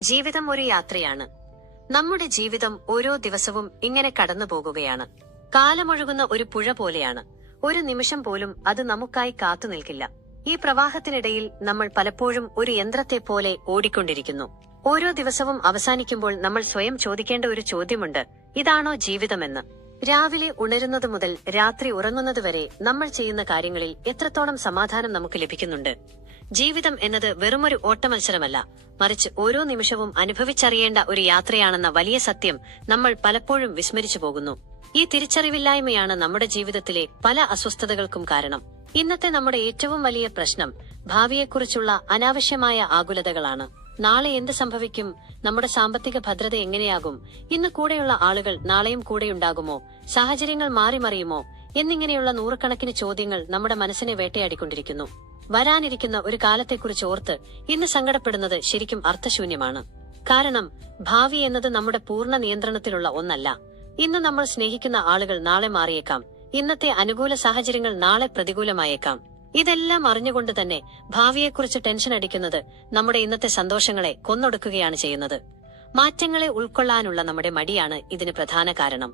ജീവിതം ഒരു യാത്രയാണ്. നമ്മുടെ ജീവിതം ഓരോ ദിവസവും ഇങ്ങനെ കടന്നു പോകുകയാണ്. കാലമൊഴുകുന്ന ഒരു പുഴ പോലെയാണ്. ഒരു നിമിഷം പോലും അത് നമുക്കായി കാത്തു നിൽക്കില്ല. ഈ പ്രവാഹത്തിനിടയിൽ നമ്മൾ പലപ്പോഴും ഒരു യന്ത്രത്തെ പോലെ ഓടിക്കൊണ്ടിരിക്കുന്നു. ഓരോ ദിവസവും അവസാനിക്കുമ്പോൾ നമ്മൾ സ്വയം ചോദിക്കേണ്ട ഒരു ചോദ്യമുണ്ട്: ഇതാണോ ജീവിതമെന്ന്? രാവിലെ ഉണരുന്നത് മുതൽ രാത്രി ഉറങ്ങുന്നതുവരെ നമ്മൾ ചെയ്യുന്ന കാര്യങ്ങളിൽ എത്രത്തോളം സമാധാനം നമുക്ക് ലഭിക്കുന്നുണ്ട്? ജീവിതം എന്നത് വെറുമൊരു ഓട്ടമത്സരമല്ല, മറിച്ച് ഓരോ നിമിഷവും അനുഭവിച്ചറിയേണ്ട ഒരു യാത്രയാണെന്ന വലിയ സത്യം നമ്മൾ പലപ്പോഴും വിസ്മരിച്ചു പോകുന്നു. ഈ തിരിച്ചറിവില്ലായ്മയാണ് നമ്മുടെ ജീവിതത്തിലെ പല അസ്വസ്ഥതകൾക്കും കാരണം. ഇന്നത്തെ നമ്മുടെ ഏറ്റവും വലിയ പ്രശ്നം ഭാവിയെക്കുറിച്ചുള്ള അനാവശ്യമായ ആകുലതകളാണ്. നാളെ എന്ത് സംഭവിക്കും? നമ്മുടെ സാമ്പത്തിക ഭദ്രത എങ്ങനെയാകും? ഇന്ന് കൂടെയുള്ള ആളുകൾ നാളെയും കൂടെയുണ്ടാകുമോ? സാഹചര്യങ്ങൾ മാറിമറിയുമോ? എന്നിങ്ങനെയുള്ള നൂറുകണക്കിന് ചോദ്യങ്ങൾ നമ്മുടെ മനസ്സിനെ വേട്ടയാടിക്കൊണ്ടിരിക്കുന്നു. വരാനിരിക്കുന്ന ഒരു കാലത്തെക്കുറിച്ച് ഓർത്ത് ഇന്ന് സങ്കടപ്പെടുന്നത് ശരിക്കും അർത്ഥശൂന്യമാണ്. കാരണം ഭാവി എന്നത് നമ്മുടെ പൂർണ്ണ നിയന്ത്രണത്തിലുള്ള ഒന്നല്ല. ഇന്ന് നമ്മൾ സ്നേഹിക്കുന്ന ആളുകൾ നാളെ മാറിയേക്കാം. ഇന്നത്തെ അനുകൂല സാഹചര്യങ്ങൾ നാളെ പ്രതികൂലമായേക്കാം. ഇതെല്ലാം അറിഞ്ഞുകൊണ്ട് തന്നെ ഭാവിയെക്കുറിച്ച് ടെൻഷൻ അടിക്കുന്നത് നമ്മുടെ ഇന്നത്തെ സന്തോഷങ്ങളെ കൊന്നൊടുക്കുകയാണ് ചെയ്യുന്നത്. മാറ്റങ്ങളെ ഉൾക്കൊള്ളാനുള്ള നമ്മുടെ മടിയാണ് ഇതിന് പ്രധാന കാരണം.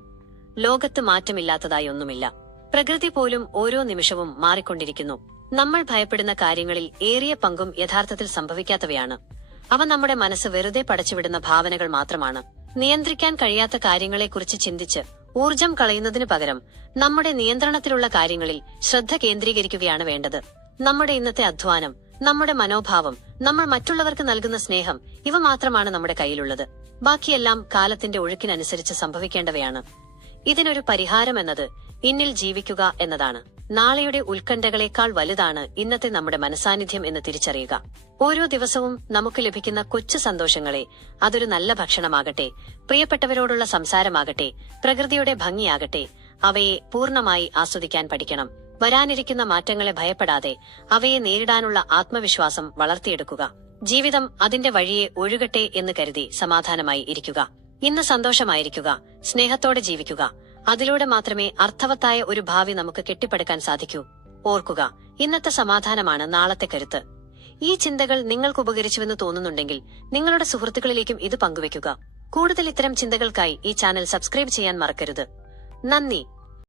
ലോകത്ത് മാറ്റമില്ലാത്തതായി ഒന്നുമില്ല. പ്രകൃതി പോലും ഓരോ നിമിഷവും മാറിക്കൊണ്ടിരിക്കുന്നു. നമ്മൾ ഭയപ്പെടുന്ന കാര്യങ്ങളിൽ ഏറിയ പങ്കും യഥാർത്ഥത്തിൽ സംഭവിക്കാത്തവയാണ്. അവ നമ്മുടെ മനസ്സ് വെറുതെ പടച്ചുവിടുന്ന ഭാവനകൾ മാത്രമാണ്. നിയന്ത്രിക്കാൻ കഴിയാത്ത കാര്യങ്ങളെക്കുറിച്ച് ചിന്തിച്ച് ഊർജം കളയുന്നതിനു പകരം നമ്മുടെ നിയന്ത്രണത്തിലുള്ള കാര്യങ്ങളിൽ ശ്രദ്ധ കേന്ദ്രീകരിക്കുകയാണ് വേണ്ടത്. നമ്മുടെ ഇന്നത്തെ അധ്വാനം, നമ്മുടെ മനോഭാവം, നമ്മൾ മറ്റുള്ളവർക്ക് നൽകുന്ന സ്നേഹം, ഇവ മാത്രമാണ് നമ്മുടെ കയ്യിലുള്ളത്. ബാക്കിയെല്ലാം കാലത്തിന്റെ ഒഴുക്കിനനുസരിച്ച് സംഭവിക്കേണ്ടവയാണ്. ഇതിനൊരു പരിഹാരം എന്നത് ഇന്നിൽ ജീവിക്കുക എന്നതാണ്. നാളെയുടെ ഉത്കണ്ഠകളെക്കാൾ വലുതാണ് ഇന്നത്തെ നമ്മുടെ മനസാന്നിധ്യം എന്ന് തിരിച്ചറിയുക. ഓരോ ദിവസവും നമുക്ക് ലഭിക്കുന്ന കൊച്ചു സന്തോഷങ്ങളെ, അതൊരു നല്ല ഭക്ഷണമാകട്ടെ, പ്രിയപ്പെട്ടവരോടുള്ള സംസാരമാകട്ടെ, പ്രകൃതിയുടെ ഭംഗിയാകട്ടെ, അവയെ പൂർണ്ണമായി ആസ്വദിക്കാൻ പഠിക്കണം. വരാനിരിക്കുന്ന മാറ്റങ്ങളെ ഭയപ്പെടാതെ അവയെ നേരിടാനുള്ള ആത്മവിശ്വാസം വളർത്തിയെടുക്കുക. ജീവിതം അതിന്റെ വഴിയെ ഒഴുകട്ടെ എന്ന് കരുതി സമാധാനമായി ഇരിക്കുക. ഇന്ന് സന്തോഷമായിരിക്കുക, സ്നേഹത്തോടെ ജീവിക്കുക. അതിലൂടെ മാത്രമേ അർത്ഥവത്തായ ഒരു ഭാവി നമുക്ക് കെട്ടിപ്പടുക്കാൻ സാധിക്കൂ. ഓർക്കുക, ഇന്നത്തെ സമാധാനമാണ് നാളത്തെ കരുത്ത്. ഈ ചിന്തകൾ നിങ്ങൾക്ക് ഉപകരിച്ചുവെന്ന് തോന്നുന്നുണ്ടെങ്കിൽ നിങ്ങളുടെ സുഹൃത്തുക്കളിലേക്കും ഇത് പങ്കുവെക്കുക. കൂടുതൽ ഇത്തരം ചിന്തകൾക്കായി ഈ ചാനൽ സബ്സ്ക്രൈബ് ചെയ്യാൻ മറക്കരുത്. നന്ദി.